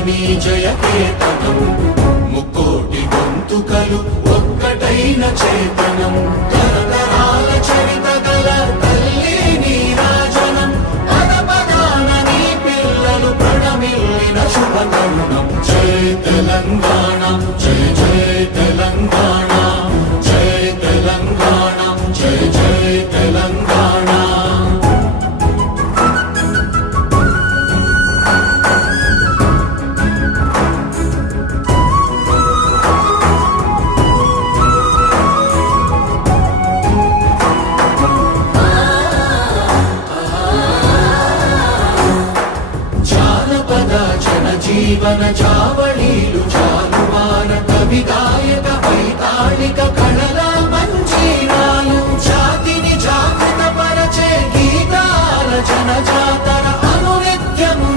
నీ జయ కేతనం ముక్కోటి గొంతుకలు ఒక్కటైన చేతనం తరతరాల చరిత గల తల్లి నీ రాజనం పద పదాన నీ పిల్లలు ప్రణమిల్లిన శుభతరుణం జయ తెలంగాణ జయ జయ తెలంగాణ జయ తెలంగాణ జయ జయ తెలంగాణ జీవన చావళీలు చాలువార కవి గాయక వైతాళిక కళల మంజీరాలు జాతిని జాగృత పరచే గీతాల జన జాతర అనునిత్యము